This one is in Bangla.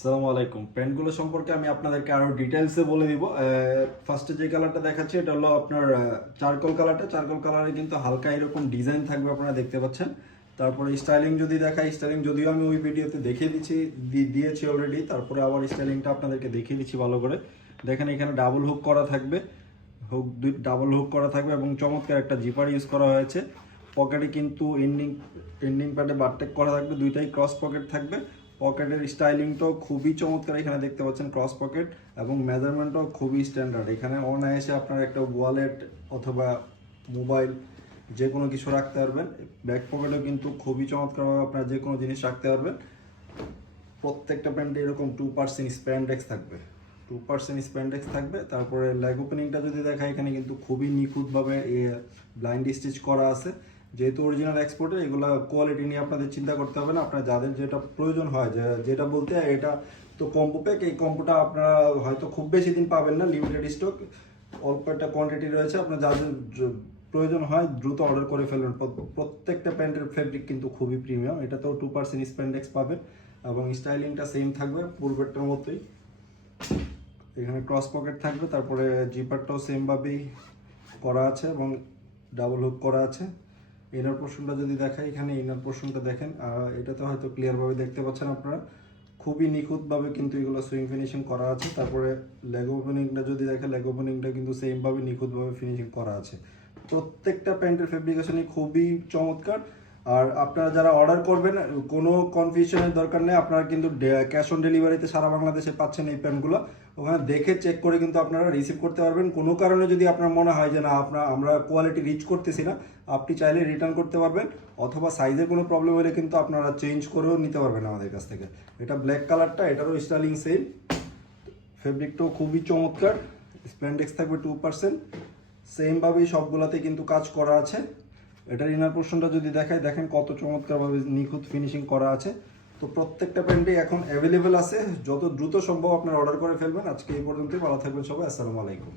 আসসালামু আলাইকুম। প্যান্টগুলো সম্পর্কে আমি আপনাদেরকে আরো ডিটেইলসে বলে দিব। ফার্স্টে যে কালারটা দেখাচ্ছি এটা হলো আপনার চারকোল কালারটা। চারকোল কালারে কিন্তু হালকা এরকম ডিজাইন থাকবে, আপনারা দেখতে পাচ্ছেন। তারপরে স্টাইলিং যদি দেখাই, স্টাইলিং যদিও আমি ওই ভিডিওতে দেখিয়ে দিয়েছি অলরেডি, তারপরে আবার স্টাইলিংটা আপনাদেরকে দেখিয়ে দিচ্ছি ভালো করে। দেখেন এখানে ডাবল হুক করা থাকবে, ডাবল হুক করা থাকবে এবং চমৎকার একটা জিপার ইউজ করা হয়েছে। পকেটে কিন্তু এন্ডিং প্যাডে বারটেক করা থাকবে, দুইটাই ক্রস পকেট থাকবে। পকেটের স্টাইলিংটাও খুবই চমৎকার, এখানে দেখতে পাচ্ছেন ক্রস পকেট এবং মেজারমেন্টটাও খুবই স্ট্যান্ডার্ড। এখানে অনায়াসে আপনার একটা ওয়ালেট অথবা মোবাইল যে কোনো কিছু রাখতে পারবেন। ব্যাক পকেটেও কিন্তু খুবই চমৎকারভাবে আপনার যে কোনো জিনিস রাখতে পারবেন। প্রত্যেকটা প্যান্টে এরকম 2% স্প্যান্ডেক্স থাকবে, 2% স্প্যান্ডেক্স থাকবে। তারপরে লেগ ওপেনিংটা যদি দেখা, এখানে কিন্তু খুবই নিখুঁতভাবে ব্লাইন্ড স্টিচ করা আছে। যেহেতু অরিজিনাল এক্সপোর্টে এগুলো কোয়ালিটি নিয়ে আপনাদের চিন্তা করতে হবে না। আপনার যাদের যেটা প্রয়োজন হয়, যেটা বলতে এটা তো কম্বো প্যাক, এই কম্বোটা আপনারা হয়তো খুব বেশি দিন পাবেন না, লিমিটেড স্টক, অল্প একটা কোয়ান্টিটি রয়েছে। আপনার যাদের প্রয়োজন হয় দ্রুত অর্ডার করে ফেলবেন। প্রত্যেকটা প্যান্টের ফেব্রিক কিন্তু খুবই প্রিমিয়াম। এটাতেও 2% স্প্যান্ডেক্স পাবেন এবং স্টাইলিংটা সেম থাকবে পূর্বেরটার মতোই। এখানে ক্রস পকেট থাকবে, তারপরে জিপারটাও সেমভাবেই করা আছে এবং ডাবল হুক করা আছে। ইনার পোর্শনটা যদি দেখাই, এখানে ইনার পোর্শনটা দেখেন, এটাতে হয়তো ক্লিয়ারভাবে দেখতে পাচ্ছেন আপনারা। খুবই নিখুঁতভাবে কিন্তু এগুলো সুইং ফিনিশিং করা আছে। তারপরে লেগ ওপেনিংটা যদি দেখেন, লেগ ওপেনিংটা কিন্তু সেমভাবে নিখুঁতভাবে ফিনিশিং করা আছে। প্রত্যেকটা প্যান্টের ফেব্রিকেশনই খুবই চমৎকার। আর আপনারা যারা অর্ডার করবেন, কোনো কনফিউশনের দরকার নেই। আপনারা কিন্তু ক্যাশ অন ডেলিভারিতে সারা বাংলাদেশে পাচ্ছেন এই প্যান্টগুলো। ওখানে দেখে চেক করে কিন্তু আপনারা রিসিভ করতে পারবেন। কোনো কারণে যদি আপনার মনে হয় যে না আমরা কোয়ালিটি রিচ করতেছি না, আপনি চাইলে রিটার্ন করতে পারবেন, অথবা সাইজের কোনো প্রবলেম হলে কিন্তু আপনারা চেঞ্জ করেও নিতে পারবেন আমাদের কাছ থেকে। এটা ব্ল্যাক কালারটা, এটারও স্টাইলিং সেম, ফেব্রিকটাও খুবই চমৎকার। স্প্যান্ডেক্স থাকবে 2%, সেমভাবেই সবগুলাতে কিন্তু কাজ করা আছে। এটার ইনার পোর্শনটা যদি দেখায়, দেখেন কত চমৎকারভাবে নিখুঁত ফিনিশিং করা আছে। তো প্রত্যেকটা প্যান্টই এখন অ্যাভেলেবেল আছে, যত দ্রুত সম্ভব আপনারা অর্ডার করে ফেলবেন। আজকে এই পর্যন্তই, ভালো থাকবেন সবাই, আসসালামু আলাইকুম।